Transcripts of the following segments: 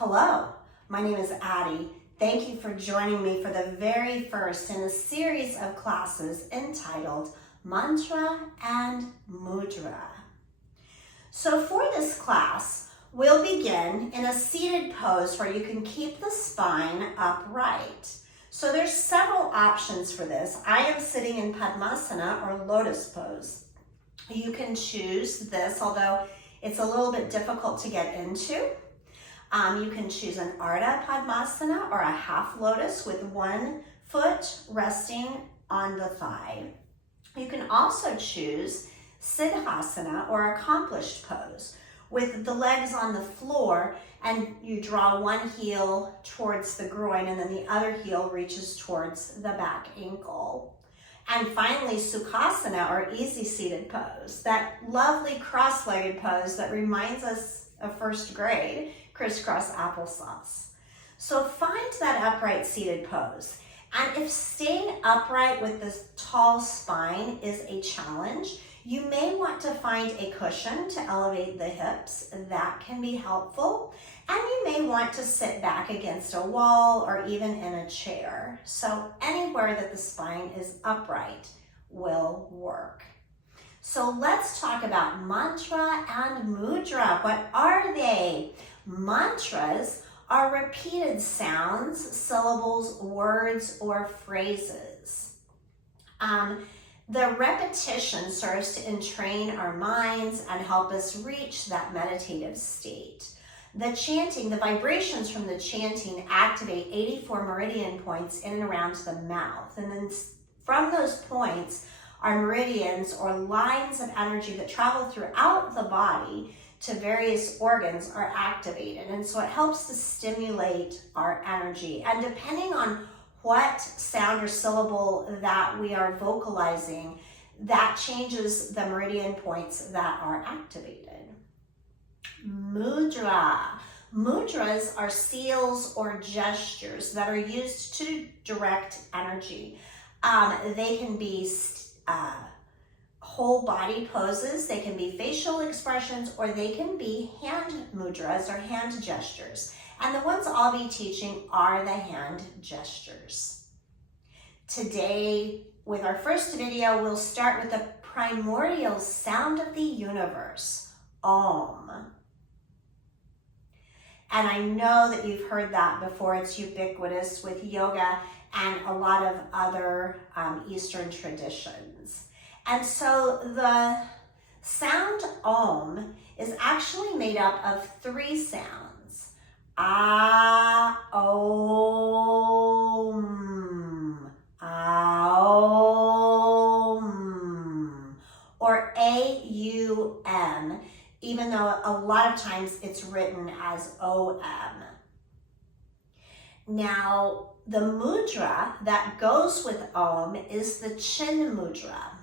Hello, my name is Addie. Thank you for joining me for the very first in a series of classes entitled Mantra and Mudra. So for this class, we'll begin in a seated pose where you can keep the spine upright. So there's several options for this. I am sitting in Padmasana or lotus pose. You can choose this, although it's a little bit difficult to get into. You can choose an Ardha Padmasana or a half lotus with one foot resting on the thigh. You can also choose Siddhasana or accomplished pose with the legs on the floor, and you draw one heel towards the groin and then the other heel reaches towards the back ankle. And finally, Sukhasana or easy seated pose, that lovely cross-legged pose that reminds us of first grade, crisscross applesauce. So find that upright seated pose. And if staying upright with this tall spine is a challenge, you may want to find a cushion to elevate the hips. That can be helpful. And you may want to sit back against a wall or even in a chair. So anywhere that the spine is upright will work. So let's talk about mantra and mudra. What are they? Mantras are repeated sounds, syllables, words, or phrases. The repetition serves to entrain our minds and help us reach that meditative state. The chanting, the vibrations from the chanting activate 84 meridian points in and around the mouth. And then from those points are meridians or lines of energy that travel throughout the body to various organs are activated. And so it helps to stimulate our energy. And depending on what sound or syllable that we are vocalizing, that changes the meridian points that are activated. Mudra. Mudras are seals or gestures that are used to direct energy. They can be whole body poses, they can be facial expressions, or they can be hand mudras or hand gestures. And the ones I'll be teaching are the hand gestures. Today, with our first video, we'll start with the primordial sound of the universe, Om. And I know that you've heard that before. It's ubiquitous with yoga and a lot of other Eastern traditions. And so the sound Om is actually made up of three sounds. Ah, Om, ah, Om, or A-U-M, even though a lot of times it's written as O-M. Now, the mudra that goes with Om is the chin mudra.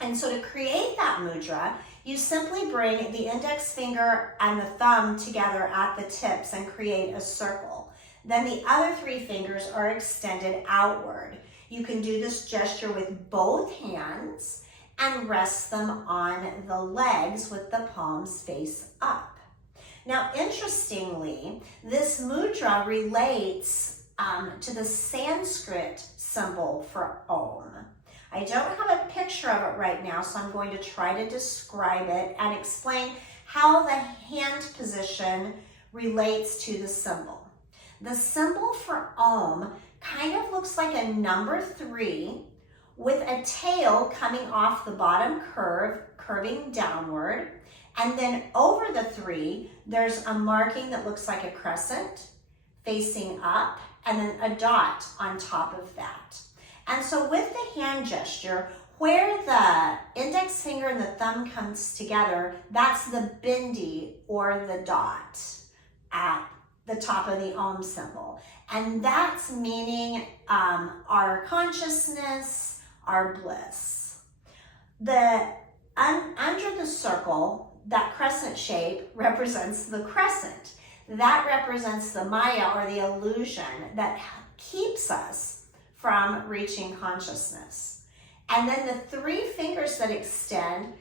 And so to create that mudra, you simply bring the index finger and the thumb together at the tips and create a circle. Then the other three fingers are extended outward. You can do this gesture with both hands and rest them on the legs with the palms face up. Now, interestingly, this mudra relates to the Sanskrit symbol for Om. I don't have a picture of it right now, so I'm going to try to describe it and explain how the hand position relates to the symbol. The symbol for Om kind of looks like a number 3 with a tail coming off the bottom curve, curving downward. And then over the 3, there's a marking that looks like a crescent facing up and then a dot on top of that. And so with the hand gesture, where the index finger and the thumb comes together, that's the bindi or the dot at the top of the Om symbol. And that's meaning our consciousness, our bliss. Under the circle, that crescent shape represents the crescent. That represents the Maya or the illusion that keeps us from reaching consciousness. And then the three fingers that extend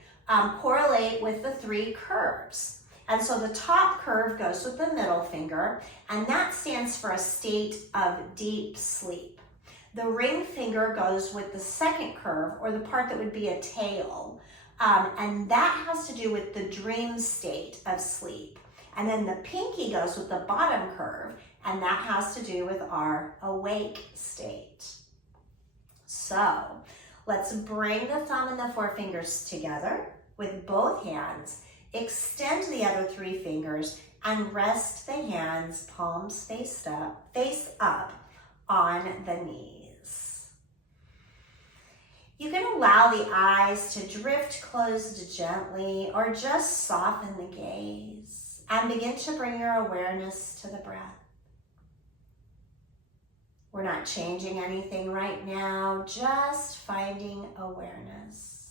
correlate with the three curves. And so the top curve goes with the middle finger, and that stands for a state of deep sleep. The ring finger goes with the second curve, or the part that would be a tail, and that has to do with the dream state of sleep. And then the pinky goes with the bottom curve, and that has to do with our awake state. So let's bring the thumb and the forefingers together with both hands. Extend the other 3 fingers and rest the hands, palms face up on the knees. You can allow the eyes to drift closed gently or just soften the gaze and begin to bring your awareness to the breath. We're not changing anything right now, just finding awareness.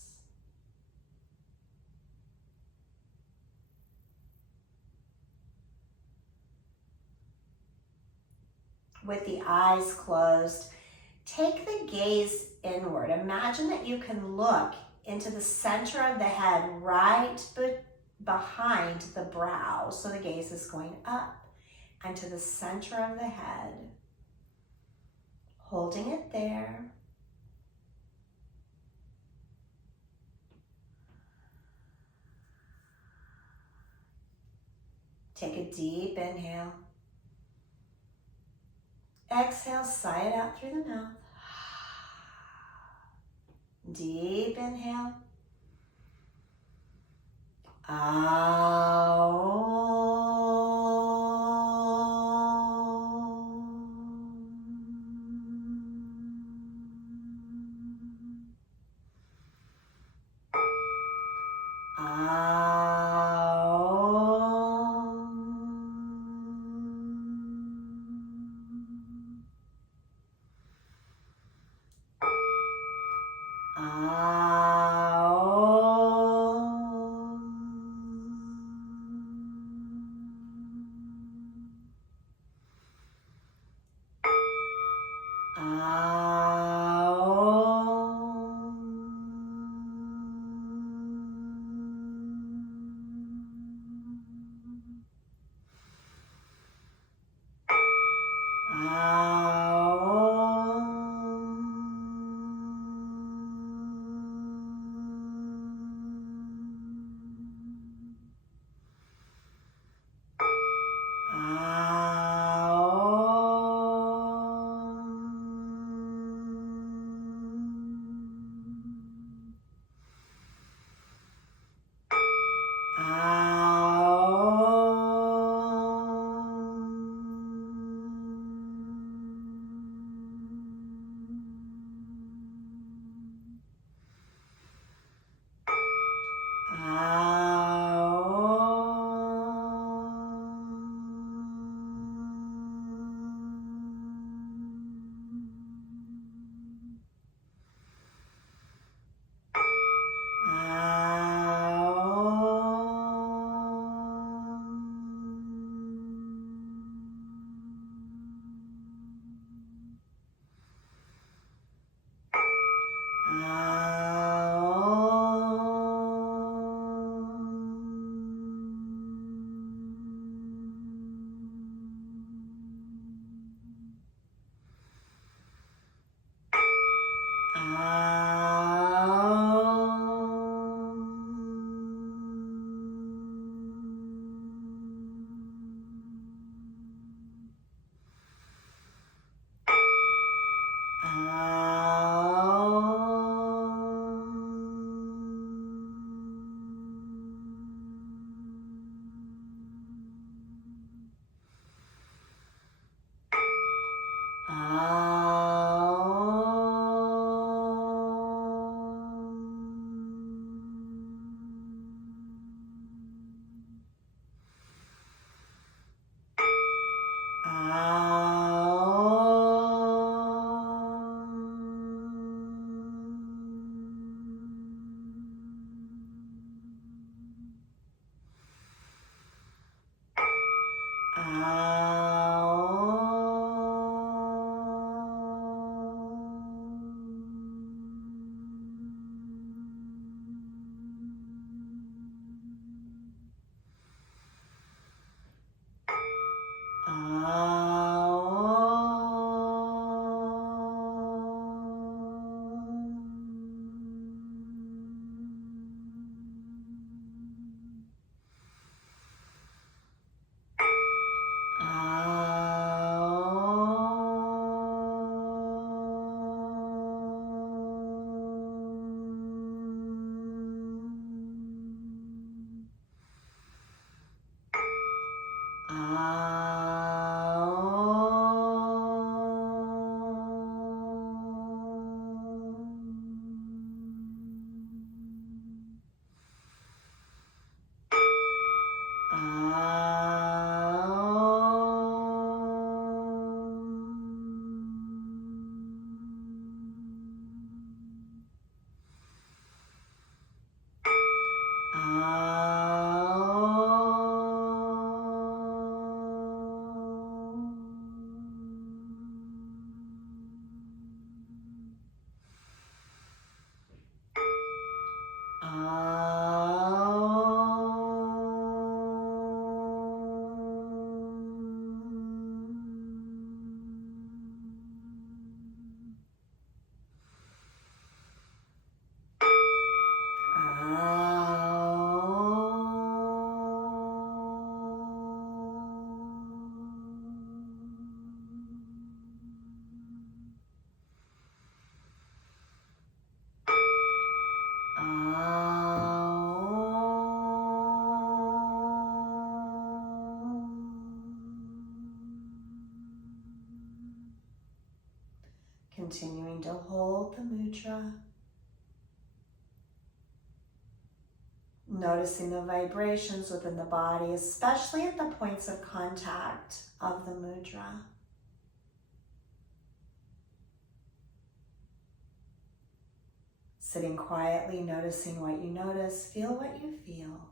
With the eyes closed, take the gaze inward. Imagine that you can look into the center of the head right behind the brow. So the gaze is going up and to the center of the head. Holding it there. Take a deep inhale. Exhale, sigh it out through the mouth. Deep inhale. Continuing to hold the mudra. Noticing the vibrations within the body, especially at the points of contact of the mudra. Sitting quietly, noticing what you notice, feel what you feel.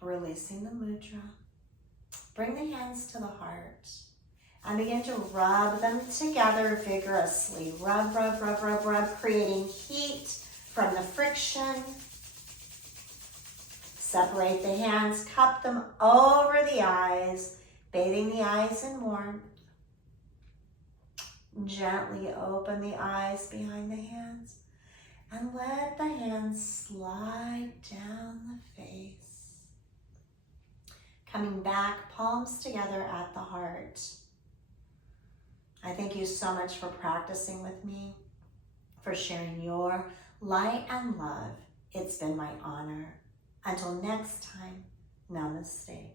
Releasing the mudra. Bring the hands to the heart and begin to rub them together vigorously. Rub, rub, rub, rub, rub, creating heat from the friction. Separate the hands, cup them over the eyes, bathing the eyes in warmth. Gently open the eyes behind the hands and let the hands slide down the face. Coming back, palms together at the heart. I thank you so much for practicing with me, for sharing your light and love. It's been my honor. Until next time, namaste.